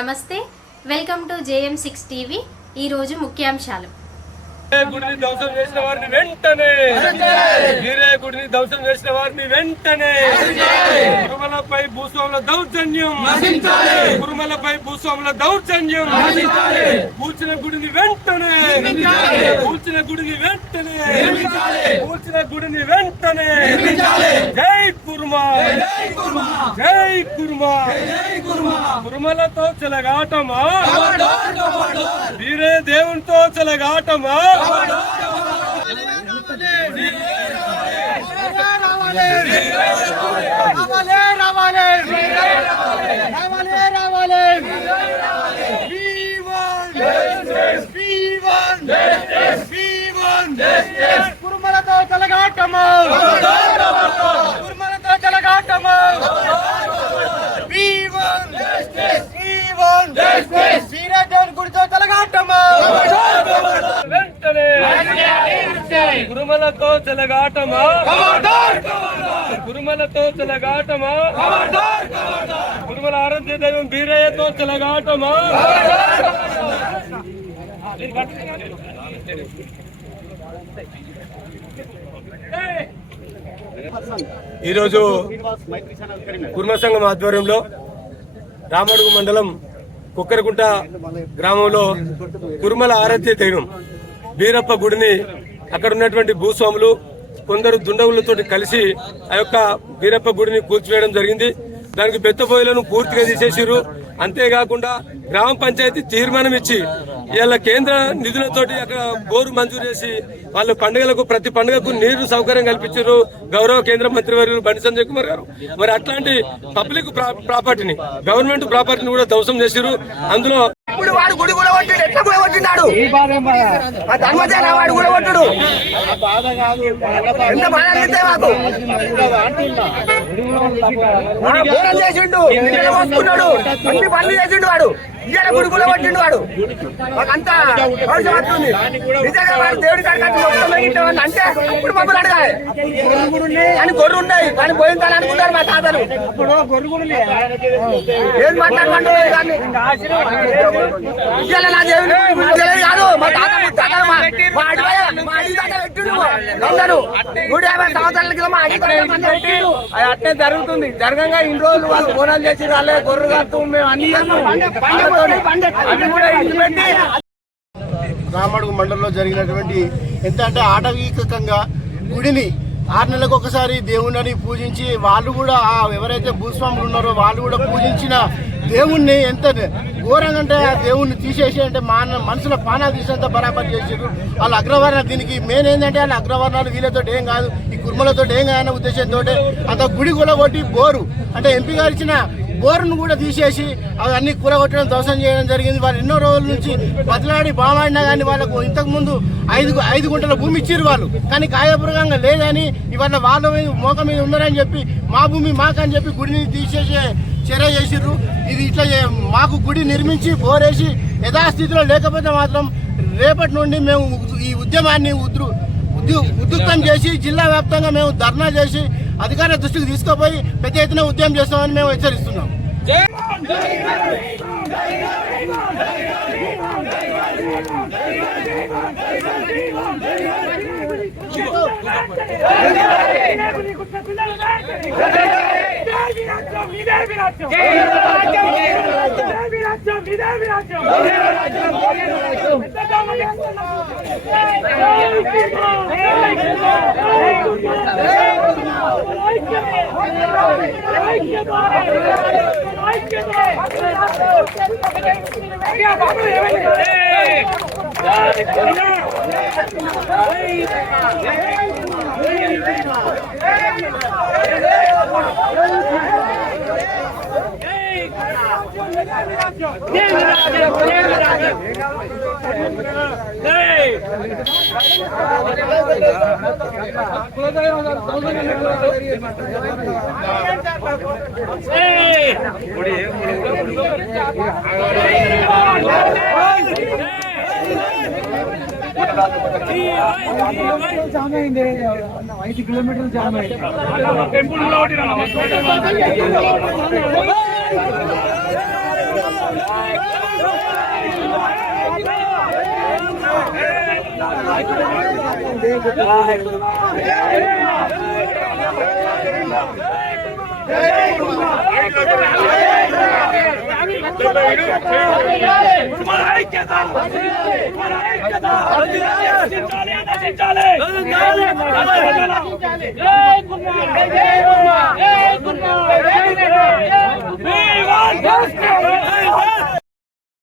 నమస్తే welcome to JM six TV ఈరోజు ముఖ్యాంశాలు. మీరే గుడిని ధ్వంసం చేసిన వారిని వెంటనే! మీరే గుడిని ధ్వంసం చేసిన వారిని వెంటనే! కురుమలపై భూస్వాముల దౌర్జన్యం! కురుమలపై భూస్వాముల దౌర్జన్యం! కూర్చిన గుడిని వెంటనే! కూర్చిన గుడిని వెంటనే! కూర్చిన గుడిని వెంటనే! జై కుర్మా జై కుర్మా! జై కుర్మా! కురుమలతో చెలగాటమా వీరే దేవునితో చెలగాటమా కుర్మలతో చెలగాటము కుర్మలతో చెలగాటము వీరదేవుని గుడితో చెలగాటము వెంటనే కురుమలతో చెలగాటమా? కురుమలతో చెలగాటమా? కురుమల ఆరాధ్య దైవం బీరయ్యతో చెలగాటమా? ఈరోజు కుర్మ సంఘం ఆధ్వర్యంలో రామడుగు మండలం కుక్కరకుంట గ్రామంలో కుర్మల ఆరాధ్య దైవం బీరప్ప గుడిని అక్కడ ఉన్నటువంటి భూస్వాములు కొందరు దుండగులతో కలిసి ఆ యొక్క వీరప్ప గుడిని కూల్చివేయడం జరిగింది. దానికి బెత్తబోయిలను పూర్తిగా తీసేసిరు అంతేకాకుండా గ్రామ పంచాయతీ తీర్మానం ఇచ్చి ఇలా కేంద్ర నిధులతోటి అక్కడ బోరు మంజూరు చేసి వాళ్ళ పండుగలకు ప్రతి పండుగకు నీరు సౌకర్యం కల్పించారు గౌరవ కేంద్ర మంత్రి వర్యులు బండి సంజయ్ కుమార్ గారు. మరి అట్లాంటి పబ్లిక్ ప్రాపర్టీని గవర్నమెంట్ ప్రాపర్టీని కూడా ధ్వంసం చేసిరు అందులో ఇప్పుడు వాడు గుడి కూడా కొట్టాడు ఎట్లా కూడా కొట్టినాడు ఆ ధర్మసేన వాడు కూడా కొట్టుడు. ఎంత బాధ అనిపిస్తే మాకు? చేసిండు అన్ని పనులు చేసిండు వాడు. ఇయ్యాల గుడి కూడా పట్టిండు వాడు. మాకంతా అవసరం వస్తుంది నిజంగా వాడు దేవుడి కాడికి అంటే ఇప్పుడు మమ్మల్ని అడగాలి అని గొర్రె ఉన్నాయి. కానీ పోయిన పోయిందని అనుకుంటారు మా తాతలు. ఏం మాట్లాడమంటే కానీ ఇయ్యాల నా దేవుని కాదు. మా తాత ముత్తాతలు మా మా అడిగాయ మా అడి తాత పెట్టిండు. అందరూ. నూట యాభై సంవత్సరాల కింద మా అడిగి తాత మంది పెట్టిండు. అది అట్నే జరుగుతుంది. జరగంగా ఇన్ని రోజులు వాళ్ళు బోనాలు చేసి రాలే. గొర్రె కాదు మేము అన్ని రామడుగు మండలంలో జరిగినటువంటి ఎంత అంటే ఆటవీకంగా గుడిని ఆరు నెలలకు ఒకసారి దేవుణ్ణి పూజించి వాళ్ళు కూడా ఆ ఎవరైతే భూస్వాములు ఉన్నారో వాళ్ళు కూడా పూజించిన దేవుణ్ణి ఎంత ఘోరంగా అంటే ఆ దేవుణ్ణి తీసేసి అంటే మాన మనసులో పానాలు తీసేంత బరాబర్ చేసారు వాళ్ళ అగ్రవర్ణ దీనికి మెయిన్ ఏంటంటే వాళ్ళ అగ్రవర్ణాలు వీళ్ళతో ఏం కాదు ఈ కుర్మలతో ఏం కాదన్న ఉద్దేశంతో అంత గుడి కూడా కొట్టి బోరు. అంటే ఎంపీ గారు ఇచ్చిన బోరును కూడా తీసేసి అవన్నీ కూరగొట్టడం ధ్వంసం చేయడం జరిగింది. వాళ్ళు ఎన్నో రోజుల నుంచి బదిలాడి బామాడినా కానీ వాళ్ళకు ఇంతకుముందు ఐదు ఐదు గుంటల భూమి ఇచ్చిర్రు వాళ్ళు. కానీ కాయపూర్వకంగా లేదని ఇవాళ వాళ్ళ మీద మోక మీద ఉన్నారని చెప్పి మా భూమి మాకని చెప్పి గుడిని తీసేసే చర్య చేసిర్రు. ఇది ఇట్లా మాకు గుడి నిర్మించి బోరేసి యథాస్థితిలో లేకపోతే మాత్రం రేపటి నుండి మేము ఈ ఉద్యమాన్ని ఉద్రు ఉద్యు- ఉద్యుక్తం చేసి జిల్లా వ్యాప్తంగా మేము ధర్నా చేసి అధికార దృష్టికి తీసుకుపోయి పెద్ద ఎత్తున ఉద్యమం చేస్తామని మేము హెచ్చరిస్తున్నాం. ஐக்கியமாக ఐదు కిలోమీటర్లు జామ్ అయింది టెంపుల్ ఐక్యత ఐక్యత We want justice!